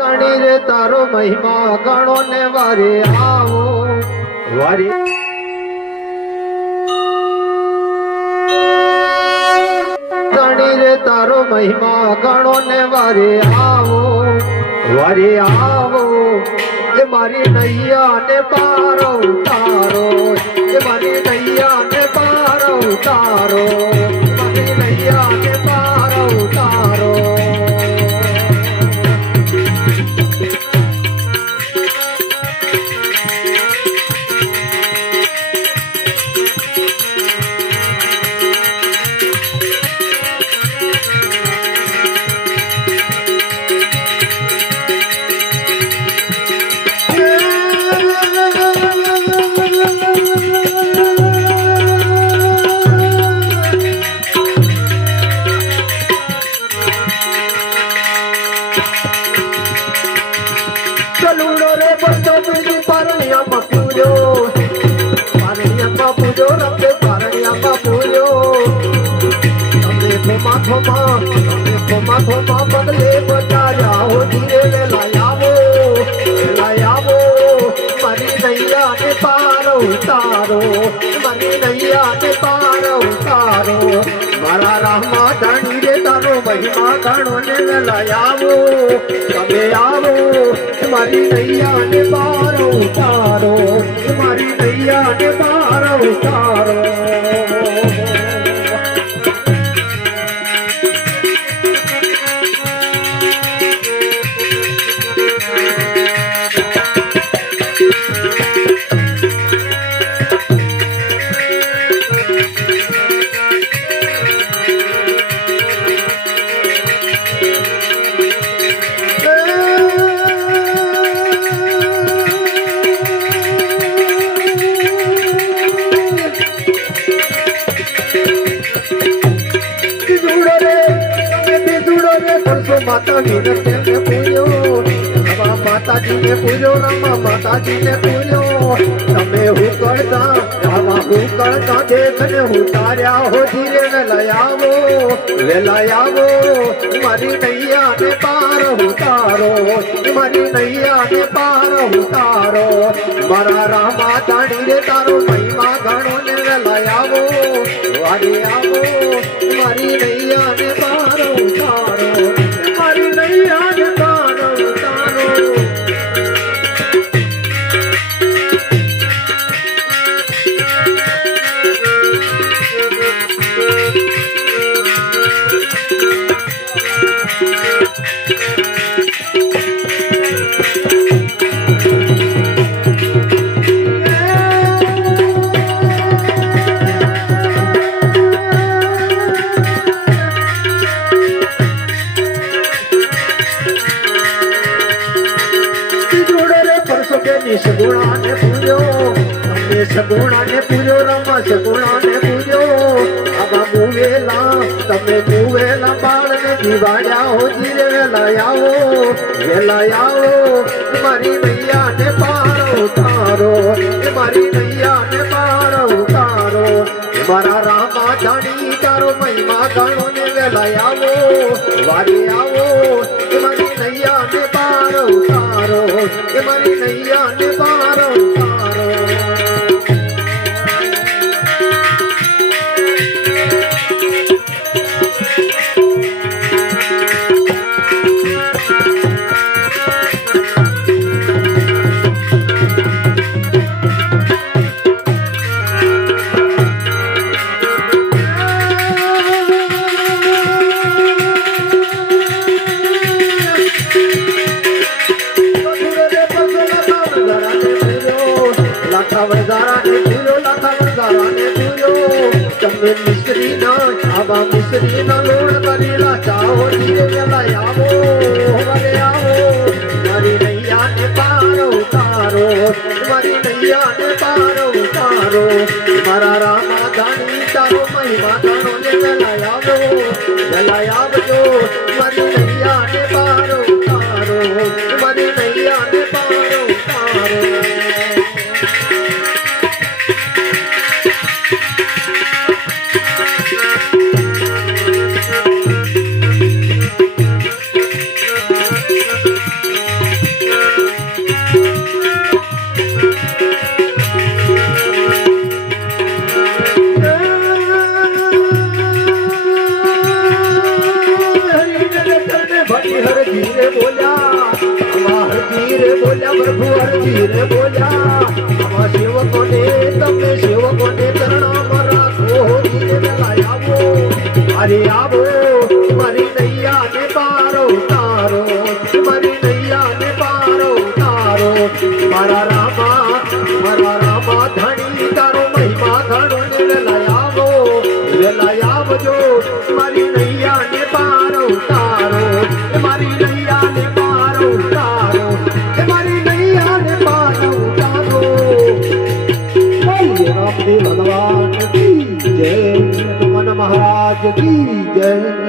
ધણી રે તારો મહિમા ગણો ને વારે આવો વારે ધણી રે તારો મહિમા ગણો ને વારે આવો એ મારી નૈયા ને પારો તારો એ મારી નૈયા ને પારો તારો મારી નૈયા ને પારો તારો બદલે બચાર્યા હો ધીરે લાયાવો મારી નૈયા ને પાર ઉતારો મારી નૈયા ને પાર ઉતારો મારા રામા ધણી રે તારો મહિમા ગણો ને લાયાવો તમે આવો મારી નૈયા ને પાર ઉતારો મારી નૈયા ને પાર ઉતારો माताजी ने पूजो रमा माताजी ने पूजो तमे हूँ करता देखने हूँ तार्या हो धीरे वेलायावो मारी नैया ने पार उतारो मारी नैया ने पार उतारो मारा रामा धणी रे तारो महिमा गणो ने वेलायावो वारी आवो मारी नैया ने पार उतारो मारी नैया ने पार उतारो सगुणा ने पूजो तमे सगुणा ने पूजो रमा सगुणा ने पूजो आबा मुवेला तमे मुवेला बाळ ने दिवाड्या हो धीरे वेलायावो मारी नैया ने पार उतारो मारी नैया ने पार उतारो मारा रामा धणी तारो महिमा गणो ने वेलायावो वारी आवो मारी नैया ने पार उतारो मारी नैया ने पार उतारो मिस्त्री ना आबा मिस्त्री ना लोड़ करेला चाहो धीरे वेलायावो मारी नैया ने पार उतारो मारी नैया ने पार उतारो मारा रामा धणी तारो महिमा गणो ने वेलायावो मारी नैया ने पार उतारो मारी नैया ने पार उतारो હરજી રે બોલ્યા હરજી રે બોલ્યા પ્રભુ હરજી રે બોલ્યા આવા સેવકોને તમે સેવકોને ચરણોમાં રાખો ધીરે વેલા આવો અરે આવો મારી નૈયા ને પારો તારો મારી નૈયા ને પારો તારો મારા રામા ધણી તારો મહિમા ઘણો ને વેલા આવજો મારી નૈયા ને પારો તારો મારી નૈયા ને પારો તારો મારી નૈયા ને પારો તારો રામદેવ ભગવાન કી જય હનુમાન મહારાજ કી જય